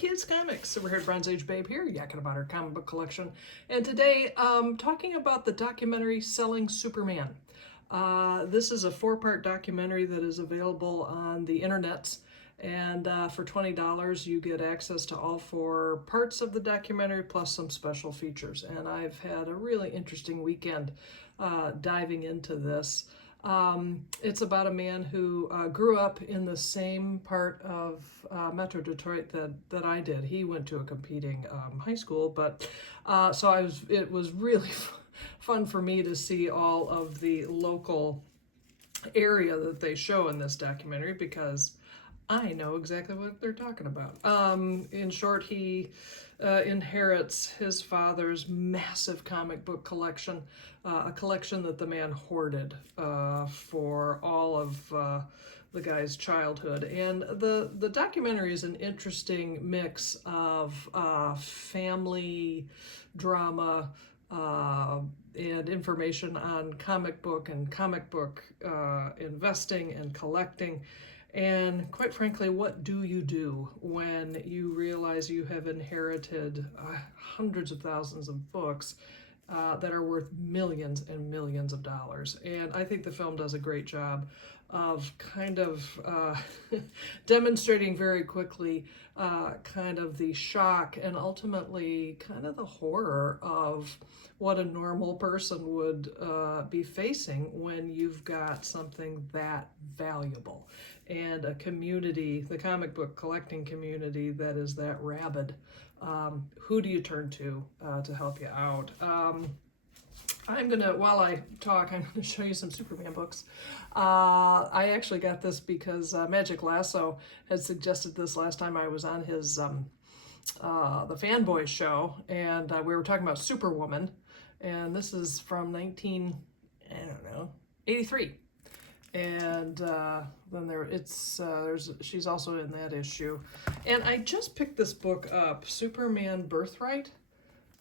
kids, comics. So we're here at Bronze Age Babe here, yakking about our comic book collection. And today, talking about the documentary Selling Superman. This is a 4-part documentary that is available on the internet. And for $20, you get access to all 4 parts of the documentary plus some special features. And I've had a really interesting weekend diving into this. It's about a man who grew up in the same part of Metro Detroit that I did. He went to a competing high school, but it was really fun for me to see all of the local area that they show in this documentary because I know exactly what they're talking about. In short, he inherits his father's massive comic book collection, a collection that the man hoarded for all of the guy's childhood. And the documentary is an interesting mix of family drama and information on comic book investing and collecting. And quite frankly, what do you do when you realize you have inherited hundreds of thousands of books that are worth millions and millions of dollars? And I think the film does a great job of kind of demonstrating very quickly kind of the shock and ultimately kind of the horror of what a normal person would be facing when you've got something that valuable and a community, the comic book collecting community, that is that rabid. Who do you turn to help you out? While I talk, I'm gonna show you some Superman books. I actually got this because Magic Lasso had suggested this last time I was on his the Fanboy show, and we were talking about Superwoman, and this is from 1983. And then she's also in that issue. And I just picked this book up, Superman Birthright,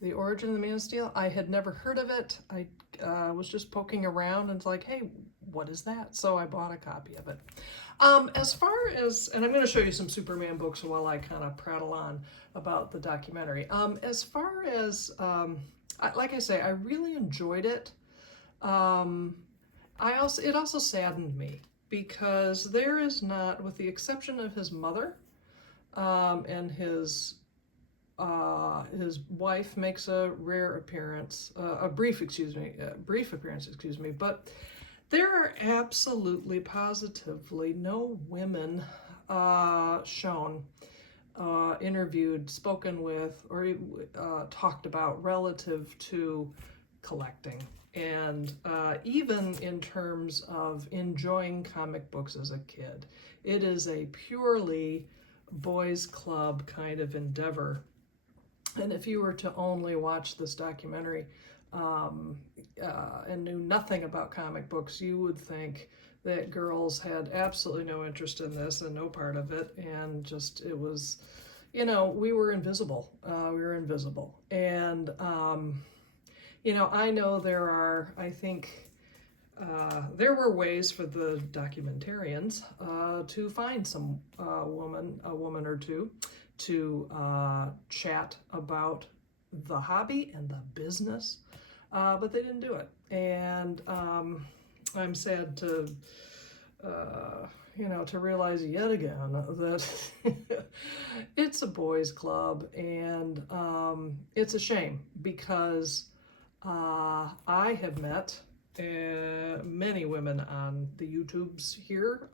The Origin of the Man of Steel. I had never heard of it. I was just poking around and it's like, hey, what is that? So I bought a copy of it. As far as, and I'm going to show you some Superman books while I kind of prattle on about the documentary. As far as, like I say, I really enjoyed it. It also saddened me because there is not, with the exception of his mother, and his wife makes a rare appearance, a brief appearance, but there are absolutely, positively no women shown, interviewed, spoken with, or talked about relative to collecting. And even in terms of enjoying comic books as a kid, it is a purely boys club kind of endeavor. And if you were to only watch this documentary and knew nothing about comic books, you would think that girls had absolutely no interest in this and no part of it. And just, it was, we were invisible. And, I know there were ways for the documentarians to find some a woman or two, to chat about the hobby and the business, but they didn't do it. And I'm sad to realize yet again that it's a boys' club, and it's a shame because I have met many women on the YouTubes here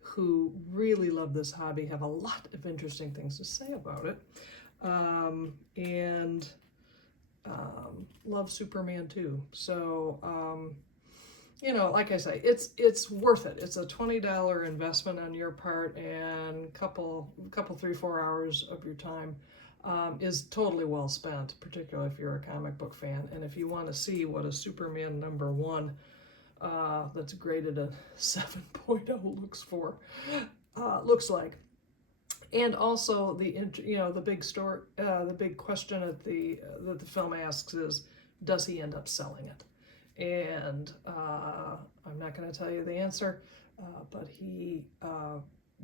who really love this hobby, have a lot of interesting things to say about it, and love Superman too. So, like I say, it's worth it. It's a $20 investment on your part, and couple 3-4 hours of your time is totally well spent, particularly if you're a comic book fan. And if you want to see what a Superman #1 that's graded a 7.0 looks like. And also the big question that the film asks is, does he end up selling it? And I'm not going to tell you the answer, but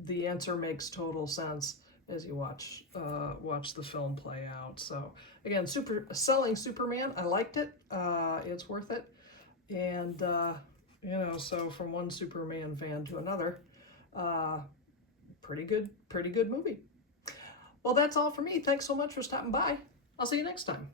the answer makes total sense as you watch the film play out. So again, selling Superman, I liked it. It's worth it. And you know, so from one Superman fan to another, pretty good movie. Well, that's all for me. Thanks so much for stopping by. I'll see you next time.